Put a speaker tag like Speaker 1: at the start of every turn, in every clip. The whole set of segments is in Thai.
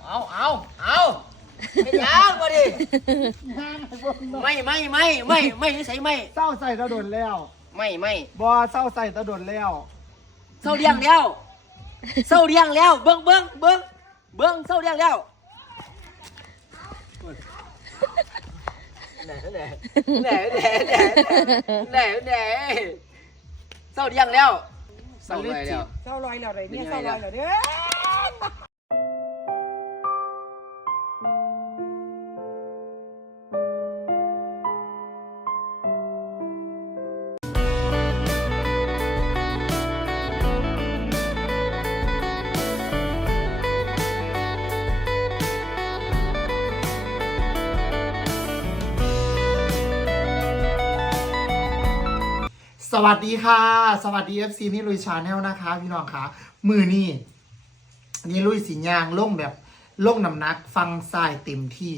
Speaker 1: ไม่ยากมาดิไม่ใส่ไม่
Speaker 2: เศร้าใส่ตะดนแล้ว
Speaker 1: ไม่
Speaker 2: บอเศร้าใส่ตะดนแล้ว
Speaker 1: เศร้าเลี้ยงแล้วเศร้าเลี้ยงแล้วเบิ้งเศร้าเลี้ยงแล้วแหน่เศร้าเลี้ยงแล้วเศร้าลอยแล้ว
Speaker 3: เศร้าลอยแล้วเลยเนี่ยเศร้าลอยแล้วเด้อ
Speaker 2: สวัสดีค่ะสวัสดี FC นี่ลุยชาแนลนะคะพี่น้องคะมือนี่ลุยสิยางล่งแบบล่งน้ำหนักฟังสายเต็มที่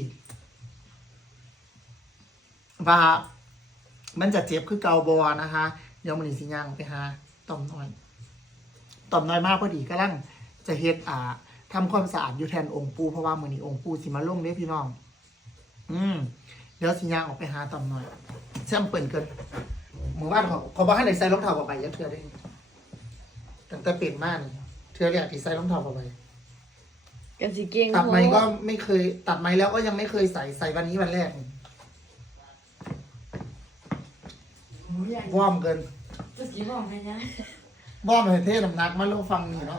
Speaker 2: ว่ามันจะเจ็บคือเกาบอนะคะเดี๋ยวมันสิยางไปหาต่อมน้อยมากพอดีก็ลังจะเฮ็ดทำความสะอาดอยู่แทนองค์ปู่เพราะว่ามือนี้องค์ปู่สิมาล่งเด้พี่น้องเดี๋ยวสิยางออกไปหาต่อมน้อยแซมเปิลเกินหมู่บ้านเขาบอกให้ไหนใส่รองเท้าออกไปยัดเถื่อได้ตั้งแต่เปลี่ยนม่านเถื่อเนี่ยที่ใส่รองเท้าออกไป
Speaker 4: กันสิเก่ง
Speaker 2: ตัดไม้ก็ไม่เคยตัดไม้แล้วก็ยังไม่เคยใส่วันนี้วันแรกว่อมเกิน
Speaker 4: จะสีบอกไหมนะ
Speaker 2: ว่อมเลยเทน้ำหนักมาลงฟังนี่เนาะ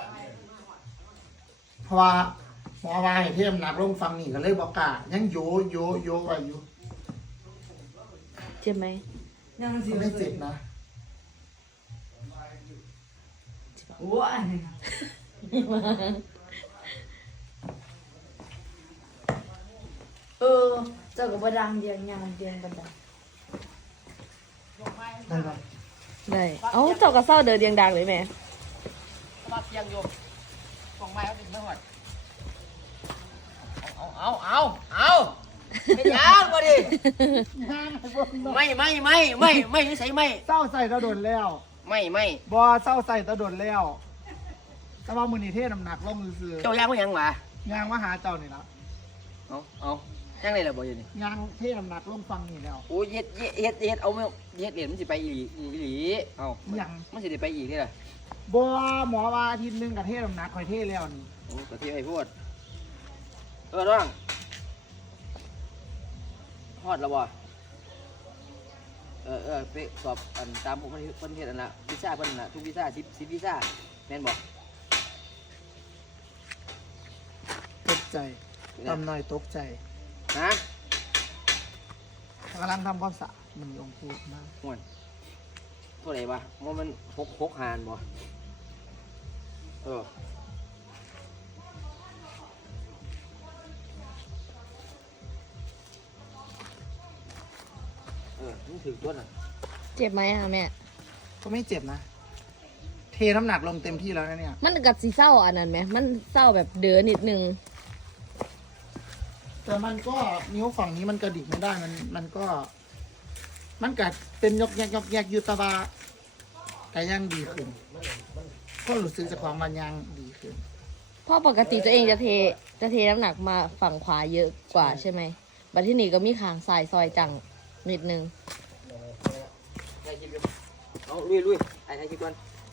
Speaker 2: เพราะว่าหมอว่าให้เทน้ำหนักลงฟังนี่ก็เลยบอกกายังโยไว้อยู่
Speaker 4: เจ็บไหม
Speaker 2: ไม่เจ็บนะ
Speaker 3: ว้า
Speaker 4: เจ้ากับบัดังเดียงยางเดียงบันได
Speaker 2: ได้ปะ
Speaker 4: ได้เอ้าเจ้ากับเศร้าเดินเดียงดังเลยแม่
Speaker 1: มาเพียงโยมของไม้เอาดึงมาหมดไม่ยากมาดิไม่ใส่ไม่
Speaker 2: เศร้าใส่ตะดนแล้ว
Speaker 1: ไม่
Speaker 2: บอเศร้าใส่ตะดนแล้วแต่ว่ามือนี้เทน้ำหนักลงซื้อ
Speaker 1: เจ้ายางไม่ยังหวะ
Speaker 2: ยางมาหาเจ้านี่ละ
Speaker 1: เอายังไงล่ะบ่อยู่นี่
Speaker 2: ยางเทน้ำหนักลงฟังนี่แล้ว
Speaker 1: โอ้ยเย็ดเอาไม่เย็ดเหรียญมันจะไปอีหลีเอา
Speaker 2: ยัง
Speaker 1: มันจะได้ไปอีกนี่แหละ
Speaker 2: บอหมอว่าอาทิตย์หนึงกับเทน้ำหนักคอยเทแล้วนี่
Speaker 1: โอ้กะทิให้พูดร้องฮอดแล้วบ่ไปสอบอันตามผมเพิ่นเฮ็ดอันน่ะวีซ่าเพิ่นน่ะทุกวีซ่า10วีซ่าแม่นบ่
Speaker 2: ตกใจทำหน่อยตกใจ
Speaker 1: ฮะ
Speaker 2: กำลังทำความสะอาดมันองค์พูดมาก
Speaker 1: ม่วนเท่าไหร่วะว่ามัน6หารบ่มันถึงตัวน่ะ
Speaker 4: เจ็บไหมอะแม่
Speaker 2: ก็ไม่เจ็บนะ เทน้ำหนักลงเต็มที่แล้วนะเนี่ย
Speaker 4: มันกับสีเศร้าอันนั้นไหมมันเศร้าแบบเดือนิดนึง
Speaker 2: แต่มันก็นิ้วฝั่งนี้มันกระดิกไม่ได้มันกัดเป็นยกแยกยูตาบาแต่ยังดีขึ้นก็รู้สึกจากความมันยังดีขึ้น
Speaker 4: เพราะปกติตัวเองจะเทน้ำหนักมาฝั่งขวาเยอะกว่าใช่ไหมบัดที่นี่ก็มีขางซ้ายซอยจังนิดนึง
Speaker 1: ถ่ายคลิปอยู่เอาลุยถ่ายคลิปก่อน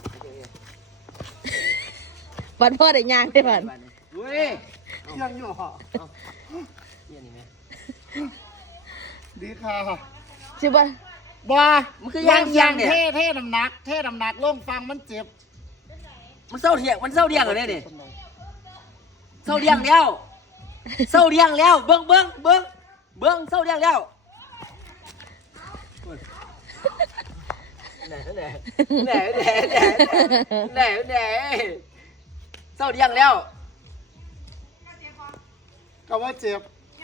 Speaker 4: บัดพ่อได้ยางได้บัด
Speaker 1: ลุย
Speaker 2: ยังอยู่หรอ
Speaker 1: เยี่ยนี่ไหม
Speaker 2: ดีค่ะ
Speaker 4: ชิบัด
Speaker 2: บ้า
Speaker 1: มันคือย่างเนี่ย
Speaker 2: เทน้ำหนักลงฟังมันเจ็บ
Speaker 1: มันเศร้าเดียงเหรอเนี่ยดิเศร้าเดียงแล้วเศร้าเดียงแล้วเบิ้งเศร้าเดียงแล้วแหน่เศร้าเดียงแล้ว
Speaker 2: ก็ว่าเจ็บ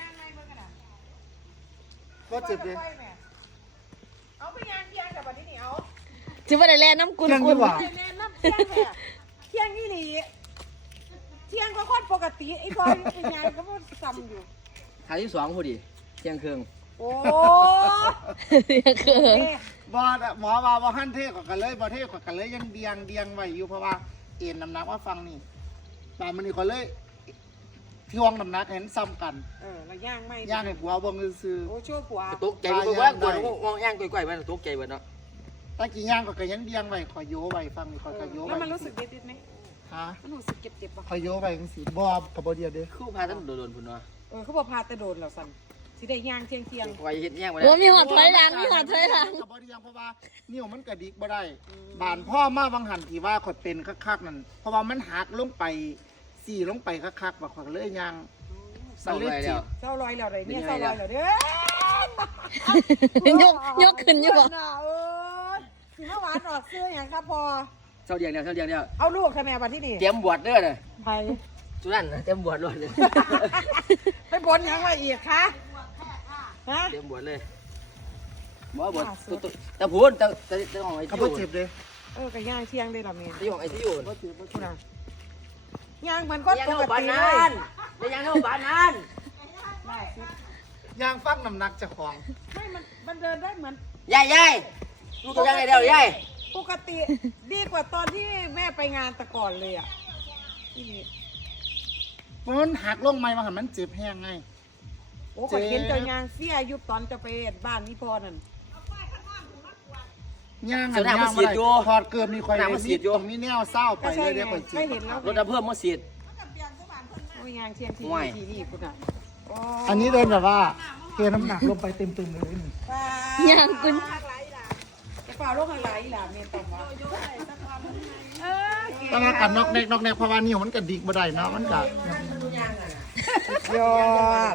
Speaker 2: ว่าเจ็บเลย
Speaker 3: เอาไปยางเที่ยงแต่วันนี้นี่เอา
Speaker 4: ชิบัดได้แล่น้ำกุน
Speaker 2: ยัง
Speaker 4: กุ
Speaker 2: ดี
Speaker 4: น
Speaker 2: กว่า
Speaker 3: แม่น้ำเที่ยงแม่เที่ยงนี่หลีเที่ยงก็คนปกติไอ้บอยไอ้ยางก็มันซ้ำอยู่
Speaker 1: หาที่2พอดีเที่ยงคืน
Speaker 3: โอ้
Speaker 4: ยังเขิน
Speaker 2: บอหมอว่าบ่หั่นเทกว่ากันเลยบ่เทกว่ากันเลยยังเดียงไว้อยู่เพราะว่าเอ็นน้ำหนักว่าฟังนี่แต่มันนี่ก็เลยที่ห้องน้ำหนักเห็นซ้ำกัน
Speaker 3: เราย่างไม่
Speaker 2: ย่างให้ผัวเบิ่งซื่อ
Speaker 3: โอ้ชั่วผัว
Speaker 1: ตกใจกูว่าปวดมองย่างก่อยๆมันตกใจเบิดเนาะ
Speaker 2: ๆตะกี้ย่างก็ยังเดียงไว้ขอยโยไว้ฟังนี่ขอยก็โย
Speaker 3: แล้ว
Speaker 2: ไว้
Speaker 3: มันรู้สึกเด็ดๆไหม
Speaker 2: ฮะ
Speaker 3: มันรู้สึกเจ็บๆป่ะ
Speaker 2: ขอยโยไว้จังซี่บ่ก็บ่เดียวเด้
Speaker 1: คู่พาท่านโดนพุ่นเนาะ
Speaker 3: เขาบอกพาแต่โดนเราสั่นสิได้ย่างเที่ยง
Speaker 1: คอยเฮ็ดย่างมา
Speaker 4: โอ้มีหอดถอยหลังมีหอดถอยหลัง
Speaker 2: ก็บ่เดียวเพราะว่านิ้วมันกระดิกบ่ได้บานพ่อมาบางหันที่ว่าขอยเป็นคักๆนั่นเพราะว่ามันหักลงไปสี่ลงไปคักๆว่าขอยก็เลยย่าง
Speaker 1: เศร้าเลยแล้ว
Speaker 3: เศร้าลอยแล้วเลยเนี่ยเศร้าลอยแล้วเด้อย
Speaker 4: กขึ้นอยู่บ่
Speaker 3: ถึงเมื่อวานออกเสื้ออย่างครับพอ
Speaker 1: เศร้าเดียงแล้วเศร้าเดียงแล้ว
Speaker 3: เอาลูกทำไมวันที่นี่
Speaker 1: เตรียมบวชเด้อน่ะ
Speaker 3: ไป
Speaker 1: สุนันเตรียมบวชเลย
Speaker 3: ไปบนยังไงอีกคะฮะ
Speaker 1: เตรียมบวชเลยบ่บวชตะพูนตะของไอ้
Speaker 2: ก็
Speaker 1: ที่อ
Speaker 2: บ่
Speaker 1: ยู่
Speaker 2: เจ็บเด้
Speaker 3: กับย่างเที่ยงได้หรอเมีย
Speaker 1: ที่ของไอ้ที่อยู่
Speaker 2: บ่เจ็บบ่เจ็บ
Speaker 3: ย่างมันก็
Speaker 1: ยัง
Speaker 3: ป
Speaker 1: เท่าก บ้าน
Speaker 3: ติเล
Speaker 1: นั้
Speaker 3: ย
Speaker 1: นยังเท่าบ้านนั้น
Speaker 2: ย่างฟังน้ำหนักเจ้าของ
Speaker 3: ไม่มันเดินได้เหมือน
Speaker 1: ยายลูกตัวยังไงเดียวยาย
Speaker 3: ปกติดีกว่าตอนที่แม่ไปงานแต่ก่อนเลยอ่ะที่นี่
Speaker 2: มันหักลงไหมว่าหันมันเจ็บแห้งไง
Speaker 3: โอ้ขอยเห็นเจ้ายางเสียยุบตอนจะไปบ้านนี่พอนั่น
Speaker 2: ย่างหันย่างมาได้ถอดเกือบนี่คอยต้องมีแนวเศร้าไป
Speaker 3: ก็
Speaker 2: เล
Speaker 3: ใช่
Speaker 2: ย
Speaker 3: ไง
Speaker 2: เดี๋ยวคอยเจ็
Speaker 3: ไม่
Speaker 2: บ
Speaker 3: เห็นแล้ว
Speaker 1: รถดับเพิ่มมาสีด
Speaker 3: โอ้ยยางเทียนที่
Speaker 1: ห่วย
Speaker 3: นี่คุณอ่ะ
Speaker 2: อันนี้เดินแบบว่าเทน้ำหนักลงไปเต็มๆเลยนี่
Speaker 4: ย่างคุณ
Speaker 3: จะเปล่าโรคอะไรล่ะเมนตองวะ
Speaker 2: ต้องมากันนอกแนกเพราะว่านี่มันกระดิกบ่ได้เนาะมันกะ
Speaker 3: ยอด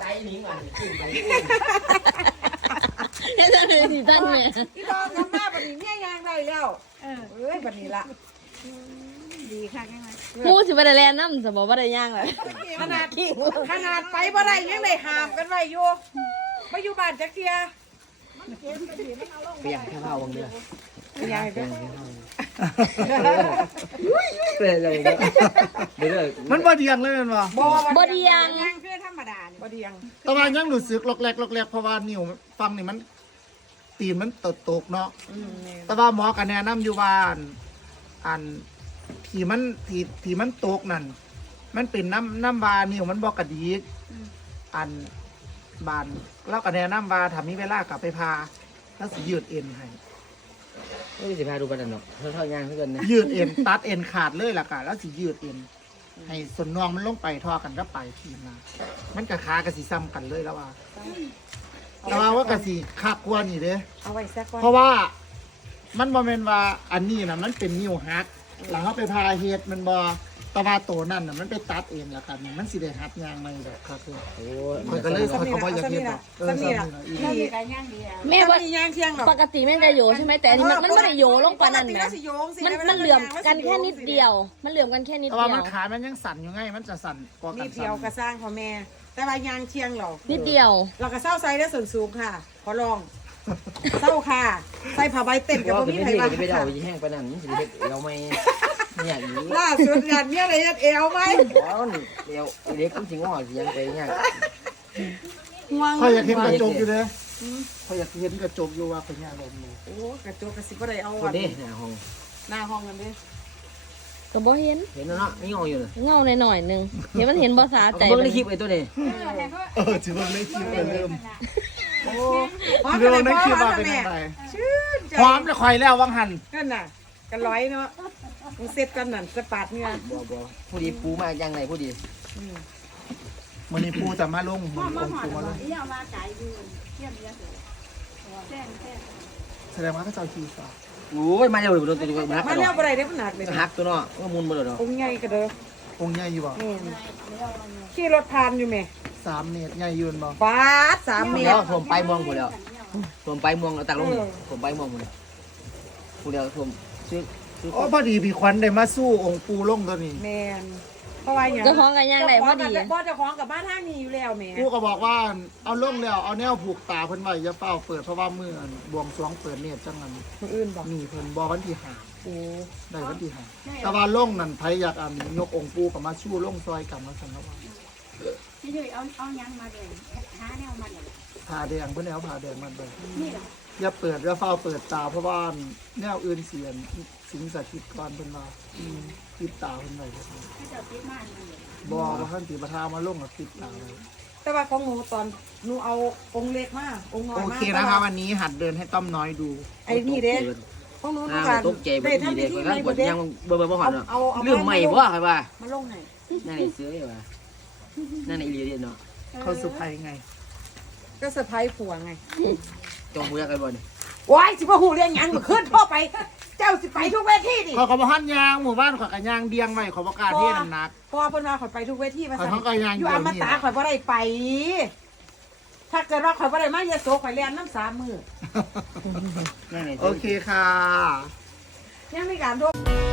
Speaker 4: เฮ็ดจังได๋สิท่านแม่
Speaker 3: อีดองทำหน้าบันนี้เนี่ยยางได้แล้วเอ้ยบันนี้ละดีค่ะใช่ไหม
Speaker 4: ฮู้สิบ่ได้แล่นนำซะบ่บ่ได้ย่างเลย
Speaker 3: ขนาดไปบ่ได้ยังได้หามกันไว้อยู่ไปอยู่บ้านจักเทีย
Speaker 1: เปียกแค่เผาบางเดือน
Speaker 3: ยายเด้อ
Speaker 1: เป็นอะไรเนี่ยเดี๋ยว
Speaker 2: มันบ่เดียงเลยแมันบ่
Speaker 4: บ่ได้ย่าง
Speaker 3: ยางเพื่อธรรมดาบ่เดียง
Speaker 2: แต่ว่ายังรู้สึกลอกแรกเพราะว่านิ้วฟังนี่มันตีนมันตกเนาะแต่ว่าหมอก็แนะนำอยู่ว่าอันที่มันตกนั่นมันเป็นน้ำวานิ้วมันบ่กระดิกอันบานเราก็แนะนำว่าถ้ามีเวลากลับไปพาแล้วสิยืดเอ็นให้
Speaker 1: ไม่ได้สิพาดูกันเนาะเท่าย่างเท่ากันนะ
Speaker 2: ยืดเอ็นตัดเอ็นขาดเลยล่ะค่ะแล้วสิยืดเอ็นให้ส่วนนองมันลงไปทอกันก็ไปทีมนะมันกับขากระสีซ้ำกันเลยแล้วว่าแต่ว่ากระสีคักกว่านี่เด้
Speaker 3: เอาไว้สักวัน
Speaker 2: เพราะว่ามันบ่แม่นว่าอันนี้นะมันเป็นนิ้วฮักหลังเขาไปพาเฮ็ดมันบ่แตะว่าโตนั่นน่ะมันไปตัดเองล่ะค่ะมันสิได้ฮัดยางใหม่ดอกค่ะคือ
Speaker 1: โอ้
Speaker 2: ข้อยก็เลยข้อยก็บ่อยากเฮ็ดดอกซ้ำนี่ล่ะอี
Speaker 3: ดี
Speaker 4: แม่ว่า
Speaker 3: มียางเที่ยงหรอ
Speaker 4: ปกติแม่นจะโยใช่ไหมแต่อันนี้มันไม่ได้โยลงกว่านั้น
Speaker 3: ปกติ
Speaker 4: แหม
Speaker 3: แล้วสิโยงสิ
Speaker 4: มันเหลื่อมกันแค่นิดเดียว มันเหลื่อมกันแค่นิด
Speaker 2: แต่
Speaker 4: เดี
Speaker 2: ว่า
Speaker 4: ยว
Speaker 2: มันขามันยังสั่นอยู่ไงมันจะสั่นกว่า
Speaker 3: มี
Speaker 2: กัน
Speaker 3: เพียวกระสร้างของแม่ แต่ว่ายางเที่ยงเรา
Speaker 4: นิดเดียว
Speaker 3: เราก็เศร้าใส่ได้ส่วนสูงค่ะ ขอลองเศร้าค่ะ ใส่ผ้าใบเต็มกับ
Speaker 1: ว่า
Speaker 3: บ่
Speaker 1: เป็น
Speaker 3: มี
Speaker 1: ไม่
Speaker 3: ใคร
Speaker 1: ได้
Speaker 3: มา
Speaker 1: ไม่ได้เอาแห้งไปนั่นสิเด็กเราไม่อยากอยู่
Speaker 3: ล่าสุดงานเนี้ยอะไรเอวไหม
Speaker 1: ว้าวเดี๋ยวเด็กจริงว่ายังไปเนี่ย
Speaker 2: ข้อยอยากเห็นกระจกอยู่เด้ข้อยอยากเห็นกระจกอยู่ว่าเป็นยางลมอยู่
Speaker 3: โอ้กระจกกระสิบอะไรเอา
Speaker 1: ค
Speaker 3: วัน น
Speaker 1: นี้หน้าห้อง
Speaker 3: หน้าห้องกันดิ
Speaker 4: ก็บ่เห็น
Speaker 1: เห็นแล้วเนาะนี่งออยู่เลย
Speaker 4: เงาหน่อยๆนึงเห็นมันเห็นบ่สาใจ
Speaker 1: เบิ่งในคลิปไอ้ตัวนี้
Speaker 2: ถือว่าไม่คิดเลยเริ่ม
Speaker 3: โอ้พร้อม
Speaker 2: ถือ
Speaker 3: กันเล
Speaker 2: ว่าย ไม่
Speaker 3: พ่อ
Speaker 2: คิด
Speaker 3: พร้อ
Speaker 2: ว่าม
Speaker 3: กั
Speaker 2: เป็น น
Speaker 3: แม่
Speaker 2: ยังไง
Speaker 3: ชื่นใจ
Speaker 2: พร้อมจะคอยแล้ววังหัน
Speaker 3: นั่นน่ะกันร้อยเนาะมึงเสร็จกันนั่นสปาดเนื้อ
Speaker 1: บ่ผู้ดีปูมาอย่างไรผู้ดี
Speaker 2: มันนี่ปูจะมาลงมันองปูมาลงแสดงว่าเขาเจ้าขี้ฟ้า
Speaker 1: โอ้ยมาเร็วโดนตัวมา
Speaker 3: มาแล้วอะไรได้ขนาดเลย
Speaker 1: หักตัวเนาะก็มุนมาเลยเนาะ
Speaker 3: องค์ใหญ่กระเด้อ
Speaker 2: องค์ใหญ่อยู่บ่
Speaker 3: นี่ขี่รถผ่านอยู่ไหม
Speaker 2: 3 เมตรใหญ่ยืนบ่
Speaker 3: ฟาด3 เมต
Speaker 1: แล้
Speaker 3: ร
Speaker 1: วผมไปมองหมดแล้วผมไปมองแล้วตักลงผมไปมองหมดผู้เดียวผมซื้อ
Speaker 2: โอ้พอดีพี่ขวัญได้มาสู้องค์ปูลงตัวนี้
Speaker 3: แมนเพราะว่าอย่าง
Speaker 4: เจ้าของกันย่างได้พอดี
Speaker 3: บ่เจ้าของกับบ้านทางนี้อยู่แล้วแม่
Speaker 2: ปูก็บอกว่าเอาลงแล้วเอาแนวผูกตาเพิ่นไว้อย่าเฝ้าเปิดเพราะว่ามื้อบวงสรวงเปิดเนตรจังนั้น
Speaker 3: คนอื่นบอก
Speaker 2: มีเพิ่นบ่วันที่ห้า
Speaker 3: โอ้
Speaker 2: ได้วันที่ห้าแต่ว่าลงนั่นไผอยากยกองค์ปูก็มาชูลงซอยกันว่าซั่นว่า
Speaker 5: นี่เลยเอายังมาเลยหาแนวมาเลย
Speaker 2: ผ้าแดงเพิ่นเอาผ้าแดงมาเบิ่งอย่าเปิดอย่าเฝ้าเปิดตาเพราะว่าแนวอื่นเสียนสิงสถิตก่อนเพิ่นว่าปิดตาเพิ่นไว้
Speaker 5: ให้เจ้าติดมากเลย
Speaker 2: บอว่าท่านตีประทามาลงกับคลิปเราเลย
Speaker 3: แต่ว่าของหนูตอนหนูเอาองค์เล็กมาองค์น้อย
Speaker 2: โอ
Speaker 3: มา
Speaker 2: เคนะคะวันนี้หัดเดินให้ต้อมน้อยดู
Speaker 3: ไอ้นี่เด้ของหนู
Speaker 1: น่า
Speaker 3: การ
Speaker 1: ตกใจบ่
Speaker 3: ได้
Speaker 1: ดี
Speaker 3: ทำ
Speaker 1: เด้
Speaker 3: พิธี
Speaker 1: ก็
Speaker 3: ใหม่
Speaker 1: ทั้ง
Speaker 3: ห
Speaker 1: บ
Speaker 3: ม
Speaker 1: ด
Speaker 3: ดเด้
Speaker 1: ยังเบิ่งบ่ฮอดเนาะ
Speaker 3: เอา
Speaker 1: เรื่องใหม่บ่ใครว่า
Speaker 3: มาลงให้
Speaker 1: นั่นนี่ซื้อว่านั่นนี่อีหลีเด้เนาะ
Speaker 2: เขาสุภัยไง
Speaker 3: ก็เซอร์ไพรส์ผัวไง
Speaker 1: จงบ่อยากไปบ่นี่
Speaker 3: ว้ายสิบ่ฮู้เรื่องหยังขึ้นพ่อไป เจ้าสิไปทุกเวทีดิ
Speaker 2: ขอยบอกหันยางหมู่บ้านขอยกับยางเดียงไว้ขอประกาศเที่น้ำหนัก
Speaker 3: เพราะว่าเพิ่นว่าข่อยไปทุกเวทีมาสั่
Speaker 2: เขาก็ยัง
Speaker 3: อยู่อมตะข่อยบ่ได้ไป ถ้าเกิดว่าข่อยบ่ได้มายโสข่อยแล่นน้ำ3 มื้อ
Speaker 1: นั่นนี่
Speaker 2: โอเคค่ะ
Speaker 3: ยังมีการโทร